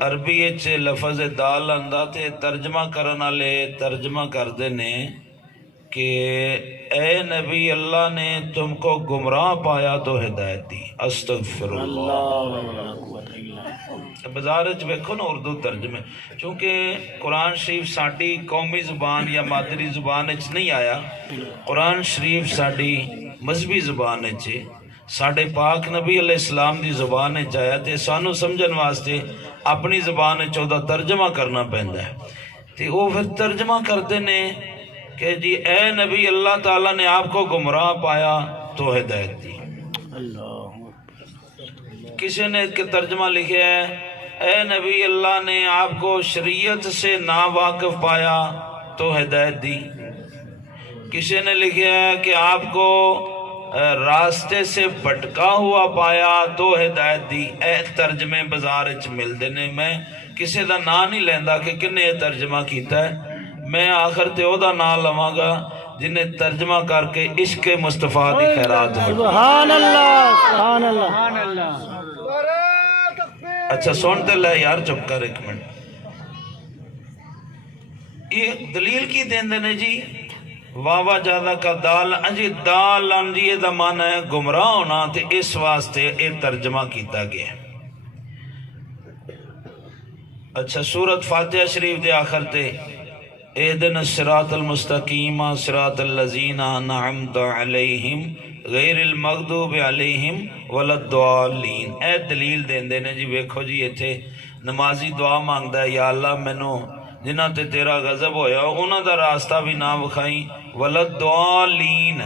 عربی لفظ دال آندا تے ترجمہ کرن والے ترجمہ کردے نے کہ اے نبی اللہ نے تم کو گمراہ پایا تو ہدایت دی۔ استغفر اللہ۔ بازار ویکھو نا اردو ترجمے، چونکہ قرآن شریف ساڈی قومی زبان یا مادری زبان نہیں آیا، قرآن شریف ساڈی مذہبی زبان ساڈے پاک نبی علیہ السلام دی زبان آیا تے سانو سمجھن واسطے اپنی زبان دا ترجمہ کرنا پیندا ہے۔ تے وہ پھر ترجمہ کرتے نے کہ جی اے نبی اللہ تعالیٰ نے آپ کو گمراہ پایا تو ہدایت دی۔ کسی نے ترجمہ لکھا ہے اے نبی اللہ نے آپ کو شریعت سے ناواقف پایا تو ہدایت دی۔ کسی نے لکھا ہے کہ آپ کو راستے سے بھٹکا ہوا پایا تو ہدایت دی۔ اے ترجمے بازار ملتے نے، میں کسی دا نام نہیں لیندا کہ کنے یہ ترجمہ کیتا ہے، میں آخر تے او دا نام لواں گا جنہیں ترجمہ کر کے عشق مصطفیٰ دی خیرات ہو۔ سبحان اللہ، سبحان اللہ۔ اچھا سنتے لے یار، چپ کر ایک منٹ۔ یہ دلیل کی دیندے نے جی واوا جادہ کا دال انجی دال انجی دا معنی ہے گمراہ ہونا، تے اس واسطے اے ترجمہ کیتا گیا۔ اچھا سورت فاتحہ شریف دے آخر تے اہدنا الصراط المستقیم صراط الذین انعمت علیہم غیر المغضوب علیہم ولا الضالین۔ اے دلیل دیندے نے جی، ویکھو جی ایتھے نمازی دعا مانگدا ہے یا اللہ مینوں جنہ تے تیرا غضب ہویا انہاں دا راستہ بھی نہ وکھائی، ولا الضالین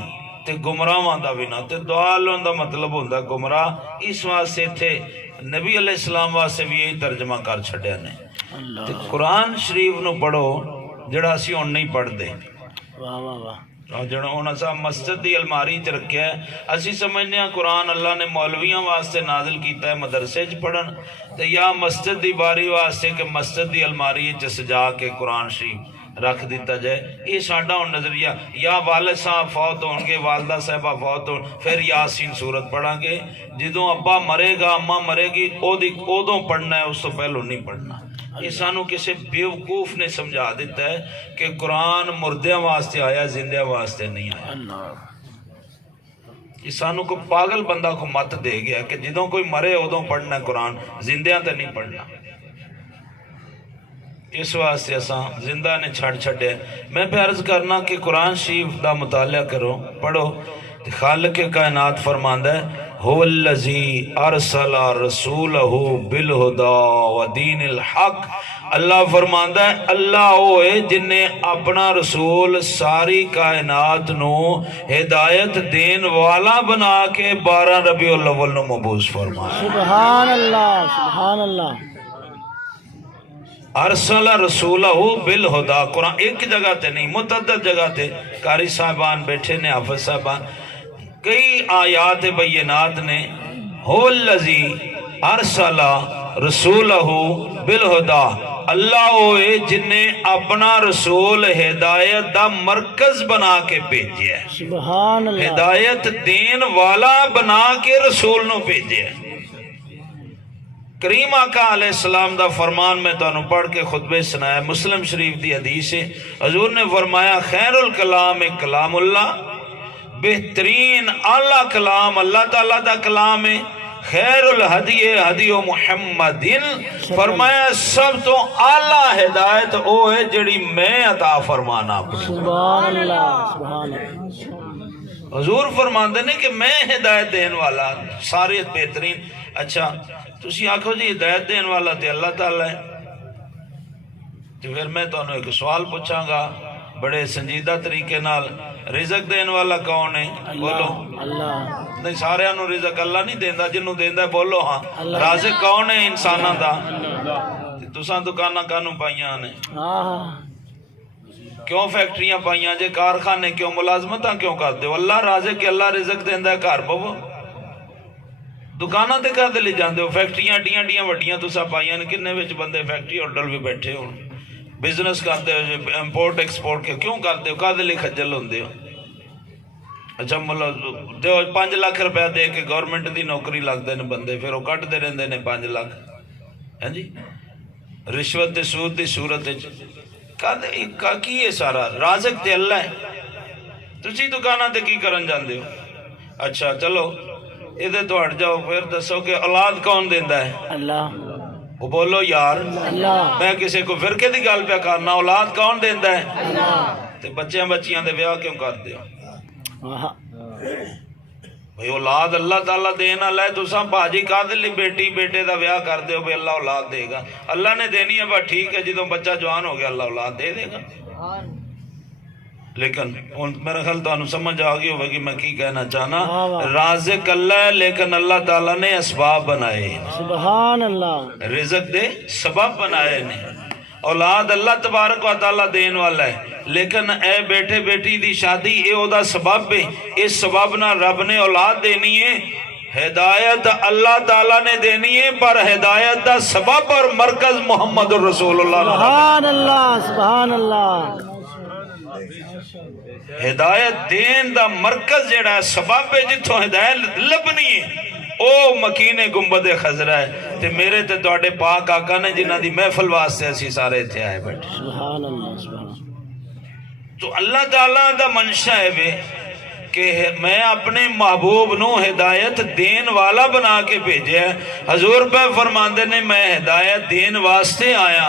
تے گمراہاں دا بھی نہ، تے ضال دا مطلب ہوندا گمراہ، اس واسطے تھے نبی علیہ السلام واسطے بھی یہی ترجمہ کر چھڈیا نے۔ تے قرآن شریف نو پڑھو جڑا اسی ہن نہیں پڑھ دے، واہ واہ واہ، جڑا انہاں سا مسجد دی الماری چ رکھیا ہے، اسی سمجھنے ہیں قرآن اللہ نے مولویاں واسطے نازل کیتا ہے مدرسے چ پڑھن، تے یا مسجد دی باری واسطے کہ مسجد دی الماری چ سجا کے قرآن شریف رکھ دیتا جائے۔ یہ ساڈا ہن نظریہ، یا والد صاحب فوت ہون گے، والدہ صاحبہ فوت ہون، پھر یاسین سورت پڑھاں گے، جدوں ابا مرے گا اماں مرے گی ادوں پڑھنا ہے، اس تو پہلو نہیں پڑھنا۔ یہ سانو کسی بیوقوف نے سمجھا دیتا ہے کہ قرآن مردیاں واسطے آیا، زندیاں واسطے نہیں آیا۔ یہ سانو کو پاگل بندہ کو مت دے گیا کہ جدوں کوئی مرے ادوں پڑھنا قرآن، زندیاں تے نہیں پڑھنا۔ اس واسطے اساں زندہ نے چھڑ چھڑے۔ میں پہ عرض کرنا کہ قرآن شریف دا مطالعہ کرو، پڑھو۔ خالق کائنات فرماندا ہے هو الذی ارسل رسولہ بالہدی ودین الحق۔ اللہ فرماندا ہے اللہ ہوئے جن نے اپنا رسول ساری کائنات نو ہدایت دین والا بنا کے 12 ربیع الاول نو مبعوث فرمایا۔ سبحان اللہ، سبحان اللہ۔ ارسل رسولہ بالہدی، قرآن ایک جگہ تے نہیں، متعدد جگہ تے قاری صاحبان بیٹھے نے، حافظ صاحبان، کئی آیات بینات نے۔ هو الذی ارسل رسولہ بالہدی، اللہ ہوئے جن نے اپنا رسول ہدایت دا مرکز بنا کے بھیجیا ہے، سبحان اللہ، ہدایت دین والا بنا کے رسول نو بھیجیا ہے۔ کریم آقا علیہ السلام دا فرمان میں تو انہوں پڑھ کے خطبے سنایا، مسلم شریف دی حدیث ہے، حضور نے فرمایا خیر الکلام کلام اللہ، بہترین اعلیٰ کلام اللہ تعالیٰ دا کلام ہے، خیر الہدی ہدی محمد، فرمایا سب تو اعلیٰ ہدایت او ہے جڑی میں عطا فرمانا اپنی۔ سبحان اللہ، سبحان اللہ۔ حضور فرماندے نے کہ میں ہدایت دین والا سارے بہترین۔ اچھا تسی آکھو جی ہدایت دین والا تے اللہ تعالیٰ ہے، تو پھر میں تو انہوں ایک سوال پوچھاں گا بڑے سنجیدہ طریقے نال، رزق دین والا کون ہے؟ بولو۔ اللہ نہیں سارے انہوں رزق اللہ نہیں دیندہ، جنہوں دیندہ ہے بولو ہاں۔ رازق کون ہے؟ انسانہ دا۔ تساں دکانہ کانوں پائیاں نے، کیوں فیکٹریاں پائیاں جے، کارخانے کیوں، ملازمتاں کیوں کرتے ہو؟ اللہ رازق، اللہ رزق دیندہ ہے، گھر پو دکانہ تے کر دے لے جاندے ہو، فیکٹریاں ڈیاں ڈیاں وڈیاں تساں پائیاں نے، کنے وچ بندے فیکٹری ہوٹل بھی بیٹھے ہو، بزنس کرتے ہو، امپورٹ ایکسپورٹ کے کیوں کرتے ہو؟ کدے لئے کھجل ہوندے ہو؟ اچھا دیو 5 لاکھ روپیہ دے کے گورنمنٹ دی نوکری لگتے ہیں بندے، پھر وہ کٹ دے رہندے نے 5 لاکھ، ہاں جی رشوت تے سود دی صورت کا کی ہے سارا رازق تے اللہ ہے تسی دکاناں تے کی کرن جاندے ہو اچھا چلو ادھر تو ہٹ جاؤ پھر دسو کہ اولاد کون دیندا ہے اللہ وہ بولو یار اللہ میں کسی کو فرقے دی گل پہ کرنا اولاد کون دیندا ہے اللہ تے بچیاں بچیاں دے بیاہ کیوں کردے ہو آہا بھئی اولاد اللہ تعالیٰ دینا لائے تو ساں بھاجی کہا لی بیٹی بیٹے دا بیاہ کر دے ہو بھئی اللہ اولاد دے گا اللہ نے دینی ہے بس ٹھیک ہے جدوں بچہ جوان ہو گیا اللہ اولاد دے دے گا لیکن میرا خیال تو انہوں سمجھ آگئی ہوگا کہ میں کی کہنا چاہنا رازق اللہ ہے لیکن اللہ تعالیٰ نے اسباب بنائے سبحان اللہ رزق دے سبب بنائے نے اولاد اللہ تبارک و تعالیٰ دین والا ہے لیکن اے بیٹے بیٹی دی شادی اے او دا سبب ہے اس سبب نہ رب نے اولاد دینی ہے ہدایت اللہ تعالیٰ نے دینی ہے پر ہدایت دا سبب اور مرکز محمد الرسول اللہ سبحان اللہ سبحان اللہ ہدایت دین دا مرکز جڑا ہے سبب ہے جتوں ہدایت لبنی ہے او مکین گنبد خضرا ہے تے میرے تے تواڈے پاک آقا نے جنہاں دی محفل واسطے اسی سارے تھے آئے بیٹھے سبحان اللہ سبحان اللہ تو اللہ تعالیٰ دا منشا ہے بے کہ میں اپنے محبوب نو ہدایت دین والا بنا کے بھیجے ہے حضور پہ فرماندے نے میں ہدایت دین واسطے آیا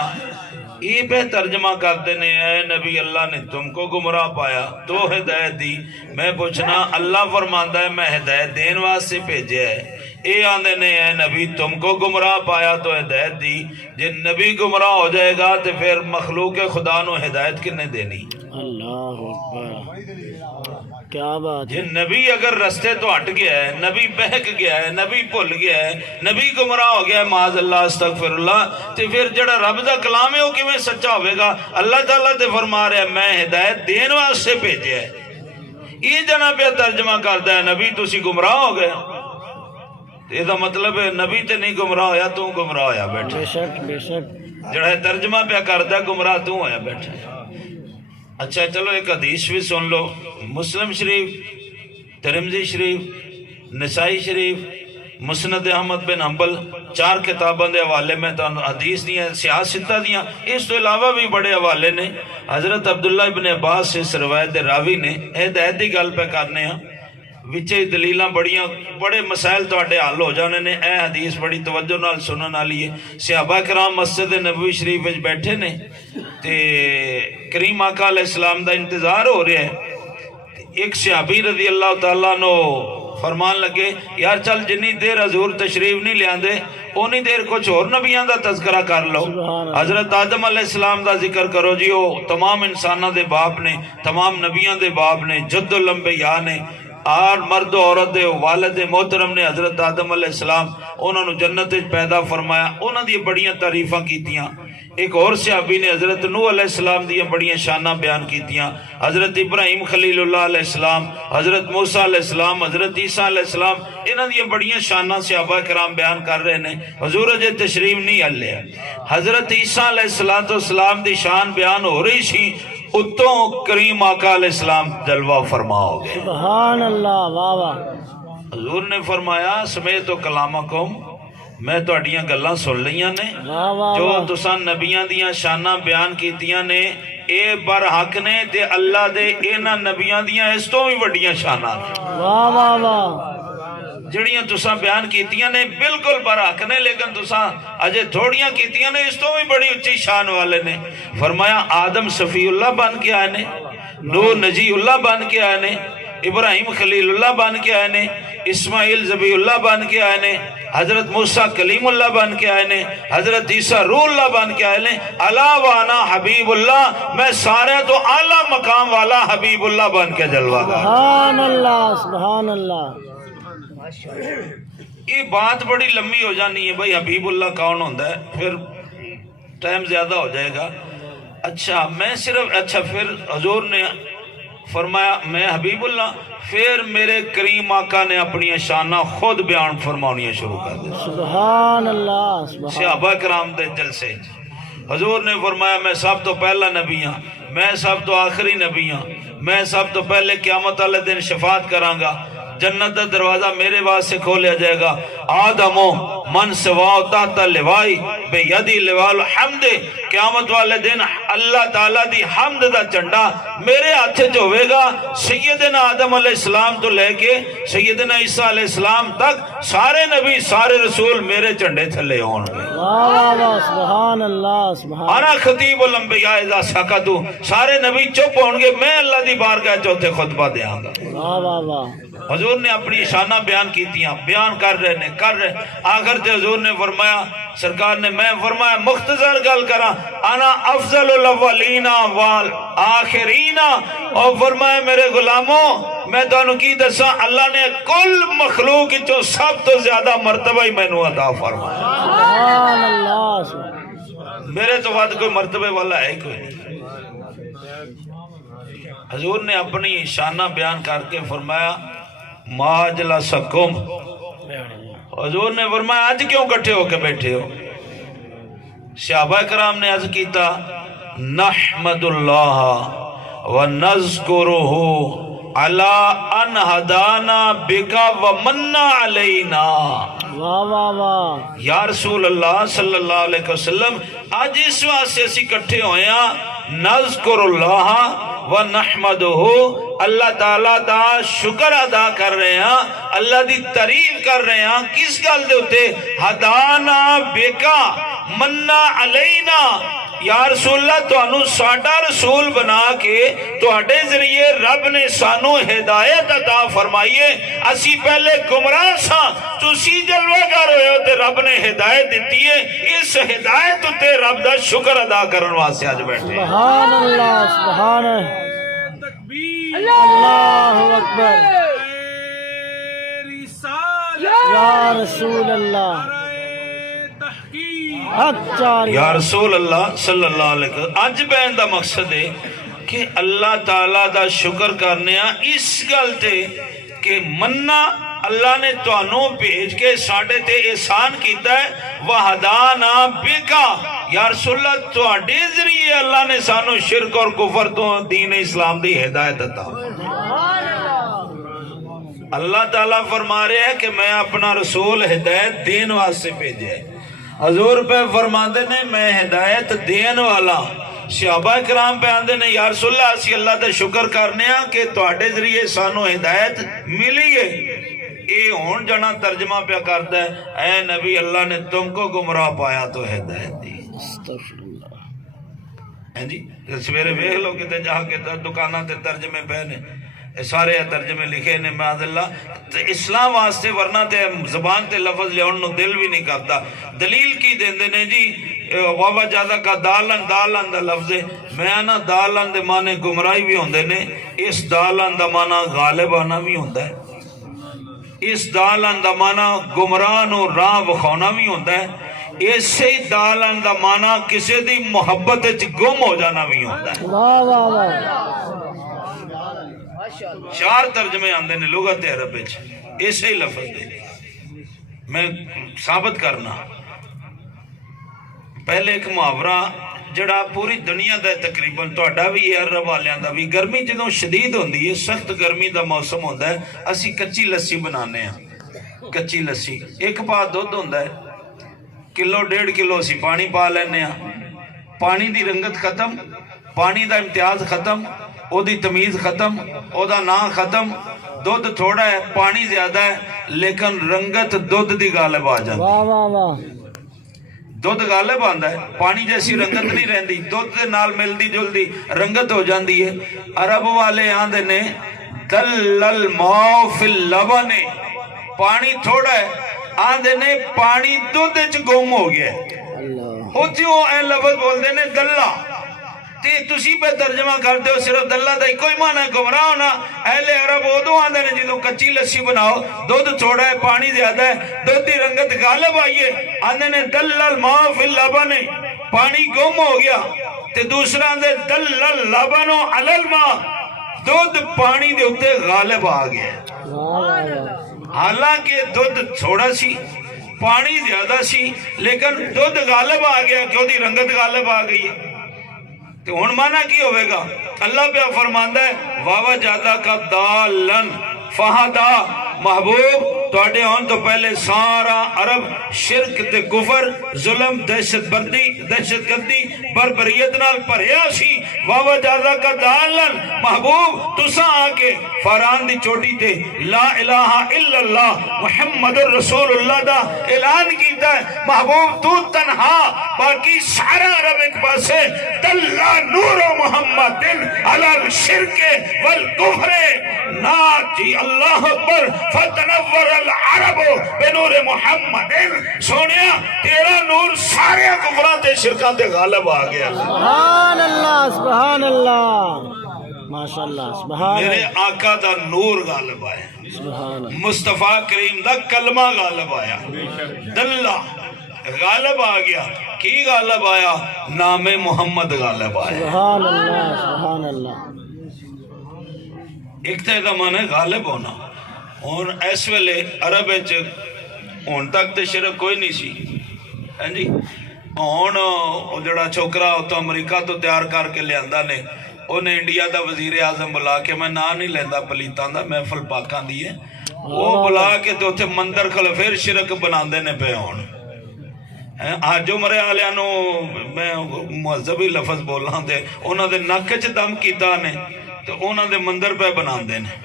یہ پہ ترجمہ کرتے نے اے نبی اللہ نے تم کو گمراہ پایا تو ہدایت دی میں پوچھنا اللہ فرماندہ ہے میں ہدایت دین واسطے بھیجے ہے اے آندے نے اے نبی تم کو گمراہ پایا تو ہدایت دی جن نبی گمراہ ہو جائے گا تو پھر مخلوق خدا نو ہدایت کنے دینی اللہ اکبر کیا بات ہے یہ نبی اگر رستے تو ہٹ گیا ہے نبی بہک گیا ہے نبی بھول گیا ہے نبی گمراہ ہو گیا ہے معاذ اللہ استغفر اللہ تو پھر جڑا رب دا کلام ہے وہ کیویں سچا ہوئے گا اللہ تعالیٰ تے فرما رہا ہے میں ہدایت دین واسطے بھیجیا ہے یہ جنا پہ ترجمہ کرتا ہے نبی تسی گمراہ ہو گیا یہ دا مطلب ہے نبی تے نہیں گمراہ ہویا تو گمراہ ہویا بیٹھا بے شک بے شک جڑا ہے ترجمہ پہ کرتا ہے گمراہ تو ہویا بیٹھا اچھا چلو ایک حدیث بھی سن لو مسلم شریف ترمذی شریف نسائی شریف مسند احمد بن حنبل 4 کتابوں دے حوالے میں تو حدیث دیاں سیاستہ دیاں اس تو علاوہ بھی بڑے حوالے نے حضرت عبداللہ ابن عباس سے اس روایت دے راوی نے ہدایت دی گل پہ کرنے ہیں وچے دلیلاں بڑے مسائل تو اٹھے حل ہو جانے نے اے حدیث بڑی توجہ نال سنن والی ہے صحابہ کرام مسجد نبوی شریف وچ بیٹھے نے تے کریم آقا علیہ السلام دا انتظار ہو رہا ہے ایک صحابی رضی اللہ تعالیٰ نو فرمان لگے یار چل جنی دیر حضور تشریف نہیں لے آندے اونی دیر کچھ اور نبیان دا تذکرہ کر لو حضرت آدم علیہ السلام دا ذکر کرو جی وہ تمام انسانہ دے باپ نے تمام نبیان دے باپ نے جد و لمبے یا نے آر مرد و عورت دے والد محترم نے حضرت آدم علیہ السلام انہوں نے جنت پیدا فرمایا انہوں نے بڑیاں تعریفاں کیتیاں ایک اور صحابی نے حضرت نوح علیہ السلام دی بڑیاں شانہ بیان کیتیاں حضرت ابراہیم خلیل اللہ علیہ السلام حضرت موسیٰ علیہ السلام حضرت عیسیٰ علیہ السلام انہوں نے بڑیاں شانہ صحابہ کرام بیان کر رہے ہیں حضور اجے تشریف نہیں ہلے حضرت عیسیٰ علیہ السلام دی شان بیان ہو رہی سی اتوں کریم آقا علیہ السلام جلوہ فرما ہو گئے سبحان اللہ واہ واہ حضور نے فرمایا سمیتو کلامکم میں تو اڈیاں گلاں سن لیاں نے واہ واہ جو واہ تساں نبیاں دیاں شانہ بیان کیتیاں نے اے برحق نے تے اللہ دے اینا نبیاں دیاں اس تو بھی وڈیاں شانہ واہ واہ واہ جڑیاں تساں بیان کیتیاں نے بالکل برحق نے لیکن تساں اجے تھوڑیاں کیتیاں نے اس تو بھی بڑی اچھی شان والے نے فرمایا آدم صفی اللہ بن کے آئے نے نوح نجی اللہ بن کے آئے نے ابراہیم خلیل اللہ بن کے آئے نے اسماعیل ذبی اللہ بن کے آئے نے حضرت موسیٰ کلیم اللہ بن کے آئے نے حضرت عیسیٰ روح اللہ بن کے آئے نے علا وانا حبیب اللہ میں سارے تو اعلیٰ مقام والا حبیب اللہ بن کے جلوہ گا سبحان اللہ سبحان اللہ یہ بات بڑی لمبی ہو جانی ہے بھائی حبیب اللہ کون ہوتا ہے پھر ٹائم زیادہ ہو جائے گا اچھا میں صرف اچھا پھر حضور نے فرمایا میں حبیب اللہ پھر میرے کریم آقا نے اپنی شانہ خود بیان فرماؤنی شروع کر دی سبحان اللہ سبحان صحابہ کرام دے جلسے حضور نے فرمایا میں سب تو پہلا نبی ہاں میں سب تو آخری نبی ہاں میں سب تو پہلے قیامت والے دن شفاعت کراں گا جنت دا دروازہ میرے واسطے کھولیا جائے گا. آدمو من سوا تحت لوائی بے یدی لوال حمد. قیامت والے دن اللہ تعالیٰ دی حمد دا چنڈا میرے ہاتھ جو ہوئے گا. سیدنا آدم علیہ السلام تو لے کے سیدنا عیسیٰ علیہ السلام تک سارے نبی سارے رسول میرے چنڈے تھلے ہون گے. واہ واہ واہ سبحان اللہ سبحان انا خطیب الانبیاء اذا سکتو. سارے نبی چپ ہون گے, میں اللہ دی بارگاہ چوتھے خطبہ دیاں گا. واہ واہ واہ. حضور نے اپنی شانہ بیان کیتیاں, بیان کر رہے آخر تے حضور نے فرمایا, سرکار نے میں فرمایا مختصر گل کرا, انا افضل الاولین والآخرین. اور فرمایا میرے غلاموں میں تانوں کی دساں, اللہ نے کل مخلوق چوں سب تو زیادہ مرتبہ ہی مینوں عطا فرمایا. سبحان اللہ سبحان. میرے تو بعد کوئی مرتبے والا ہے کوئی نہیں. حضور نے اپنی شانہ بیان کر کے فرمایا ما جلسکم. حضور نے فرمایا آج کیوں کٹھے ہو کے بیٹھے ہو؟ صحابہ کرام نے عرض کیتا نحمد اللہ ونذکرہ علی ان ہدانا بکا ومنع علینا. واہ واہ واہ. یا رسول اللہ صلی اللہ علیہ وسلم آج اس واسطے اسی کٹھے ہوئے ہیں نذکر اللہ ونحمدہ, اللہ تعالیٰ دا شکر ادا کر رہے ہیں, اللہ دی تعریف کر رہے ہیں. کس گل دے ہوتے؟ ہدانا بکا منع علینا. یا رسول اللہ تو انہوں ساڑھا رسول بنا کے تو اڈے ذریعے رب نے سانو ہدایت عطا فرمائیے. اسی پہلے گمراہ سا تسی جلوہ کر رہے ہو تے رب نے ہدایت دیتی ہے. اس ہدایت تے رب دا شکر ادا کرن واسطے آج بیٹھے. سبحان اللہ سبحان اللہ اکبر. یا رسول اللہ یا رسول اللہ صلی اللہ علیہ وسلم. اج بین دا مقصد ہے کہ اللہ تعالیٰ دا شکر کرنے اس گل تے کہ مننا اللہ نے توانوں بھیج کے ساڑھے تے احسان کیتا ہے. وَحَدَانَا بِكَ. یا رسول اللہ تو اڈے ذریعے اللہ نے سانو شرک اور کفر تو دین اسلام دی ہدایت عطا. اللہ تعالیٰ فرما رہے ہیں کہ میں اپنا رسول ہدایت دین واسطے بھیجے ہے. حضور پہ فرماندے نے میں ہدایت دین والا. صحابہ کرام پہ آندے نے یا رسول اللہ اسی اللہ دا شکر کرنے ہیں کہ تواڈے ذریعے سانو ہدایت ملی ہے. اے ہون جنا ترجمہ پہ کرتا ہے اے نبی اللہ نے تم کو گمراہ پایا تو ہدایت دی. جی سویرے ویکھ لو کتے جا کے دکاناں تے ترجمے پے نے, سارے ترجمے لکھے نے معاذ اللہ اسلام واسطے, ورنہ تے زبان تے لفظ لیاون نو دل بھی نہیں کرتا. دلیل کی دیندے نے جی بابا جادہ کا دالن دالن دا لفظ ہے. میں آنا دالن دے معنی گمراہی بھی ہوندے نے, اس دالن دا معنی غالب آنا بھی ہوندا ہے, اس دالن دا معنی گمراہ نو راہ وکھاؤنا بھی ہوندا ہے, اسی دالن دا معنی کسی دی محبت وچ گم ہو جانا بھی ہوندا ہے. واہ واہ واہ. چار ترجمے آندے نے لغت عرب وچ اسی لفظ دے. میں ثابت کرنا پہلے ایک محاورہ جڑا پوری دنیا دا تقریباً تہاڈا بھی ہے عرب والیاں دا بھی, گرمی جدوں شدید ہوندی ہے سخت گرمی دا موسم ہوندا ہے اسی کچی لسی بنانے ہیں. کچی لسی ایک پا دودھ ہوندا ہے, کلو 1.5 کلو اسی پانی پا لینے ہیں. پانی دی رنگت ختم, پانی دا امتیاز ختم, او دی تمیز ختم, او دا نا ختم. دودھ تھوڑا ہے پانی زیادہ ہے لیکن رنگت دودھ دی غالب آ جاتی. واہ واہ واہ. دودھ غالب آندا ہے, پانی جیسی رنگت نہیں رہندی, دودھ دے نال ملدی جلدی رنگت ہو جاندی ہے. عرب والے آندے نے دل الماء فی اللبن, پانی تھوڑا ہے, آندے نے پانی دودھ وچ گم ہو گیا ہے. او جو اے لفظ بول دے نے دلہ, تے تسی پہ ترجمہ کرتے ہو صرف دلہ دا کوئی معنی ہے گمراہ ہونا. اہل عرب ادو آندے نے جدوں کچی لسی بناؤ دودھ تھوڑا ہے پانی زیادہ ہے, دودھ دی رنگت غالب آئیے, آندے نے دل الماء فی اللبن, پانی گم ہو گیا. تے دوسرا آندے دل اللبن علی الماء, دودھ پانی دے اتے غالب آ گیا. حالانکہ دودھ تھوڑا سی پانی زیادہ سی لیکن دودھ غالب آ گیا کہ دی رنگت غالب آ گئی ہے. تو ہن مانا کی ہوئے گا؟ اللہ پہ فرماندہ ہے وَوَجَدَكَ ضَالًّا فَهَدَىٰ, محبوب تواڈے آن تو پہلے سارا عرب شرک تے کفر ظلم دہشت گردی بربریت نال بھریا سی واوا جادا کا دالن محبوب تساں آ کے فاران دی چوٹی تے لا الہ الا اللہ محمد رسول اللہ دا اعلان کیتا ہے محبوب تو تنہا باقی سارا عرب ایک پاسے دلّا نور محمد علی الشرک والکفر ناجی اللہ اکبر فتنور العرب بنور محمد سونیا تیرا نور سارے کفراں تے شرکاں تے غالب آ گیا سبحان اللہ سبحان اللہ ماشاءاللہ سبحان میرے آقا دا نور غالب آیا سبحان مصطفیٰ کریم دا کلمہ غالب آیا دلہ غالب آ گیا کی غالب آیا نام محمد غالب آیا سبحان اللہ سبحان اللہ ایک تے دا مانے غالب ہونا اور اس ویلے عرب وچ ہن تک تے شرک کوئی نہیں سی ہاں جی ہن او جڑا چھوکرا تو امریکہ تو تیار کر کے لیاندا نے انہیں انڈیا دا وزیر اعظم بلا کے میں نام نہیں لیندا پلیتاں دا محفل پاکاں دی ہے وہ بلا کے تے اوتھے مندر کھل پھر شرک بناندے نے پے ہن آج جو مرے آلیاں نو میں مہذبی لفظ بولاں تے انہاں دے نک وچ دم کیتا نے تو انہاں دے مندر پہ بناندے نے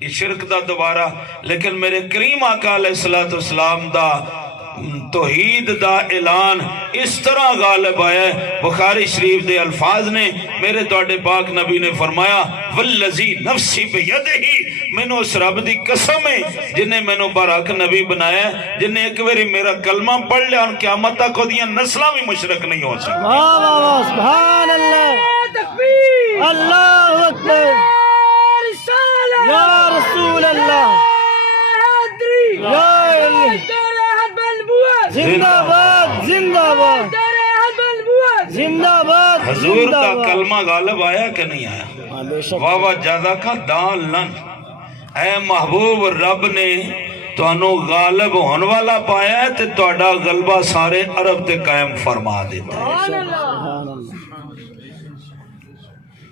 یہ شرک دا دوبارہ لیکن میرے کریم آقا علیہ السلام دا توحید دا اعلان اس طرح غالب آیا ہے بخاری شریف دے الفاظ نے میرے توڑے پاک نبی نے فرمایا والذی نفسی بیدہی مینوں اس رب دی قسم ہے جنہیں مینوں بارک نبی بنایا ہے جنہیں ایک باری میرا کلمہ پڑھ لیا ان قیامت تک کو دیاں نسلہ بھی مشرک نہیں ہو سکتا واہ واہ واہ سبحان اللہ اللہ اکبر یا رسول اللہ یا زندہ باد زندہ باد زندہ باد حضور کا کلمہ غالب آیا کہ نہیں آیا واہ واہ جادہ کا دالن اے محبوب رب نے تو انو غالب ہون والا پایا ہے تے توڑا غلبہ سارے عرب تے قائم فرما دیتا ہے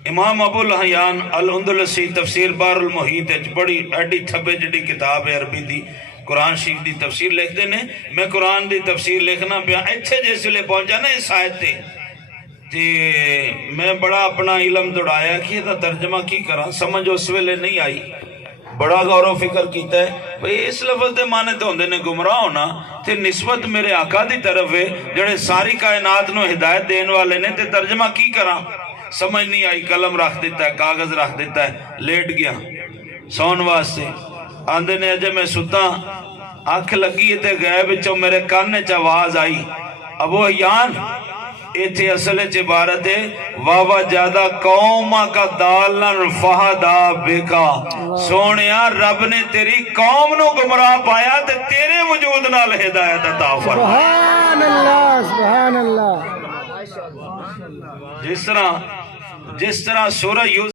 امام ابو الحیان الاندلسی تفسیر بار المحیط بڑی ایڈی تھبے جڑی کتاب ہے عربی دی قرآن شریف دی تفسیر لکھ دینے میں قرآن دی تفسیر لکھنا پیا اچھے جیسے لے پہنچا نا اس آیت تے میں بڑا اپنا علم دوڑایا کہ یہ ترجمہ کی کرا سمجھ اس ویلے نہیں آئی بڑا غور و فکر کیتا ہے بھئی اس لفظ دے معنی تو ہوندے نے گمراہ ہونا تے نسبت میرے آقا دی طرف ہے جڑے ساری کائنات نو ہدایت دین والے نے تے ترجمہ کی کرا سمجھ نہیں آئی قلم رکھ دیتا ہے کاغذ رکھ دیتا ہے لیٹ گیا سون واسطے آندے نے اجے میں ستا آنکھ لگی تے گئے بچوں میرے کاننے چا آواز آئی ابو حیان ایتھے اصل عبارت ہے واوا جادہ قومہ کا دالن فہدا بکا سونیا رب نے تیری قوم نو گمراہ پایا تے تیرے وجود نال ہدایت عطا فرمایا سبحان اللہ جس طرح سورہ یوسف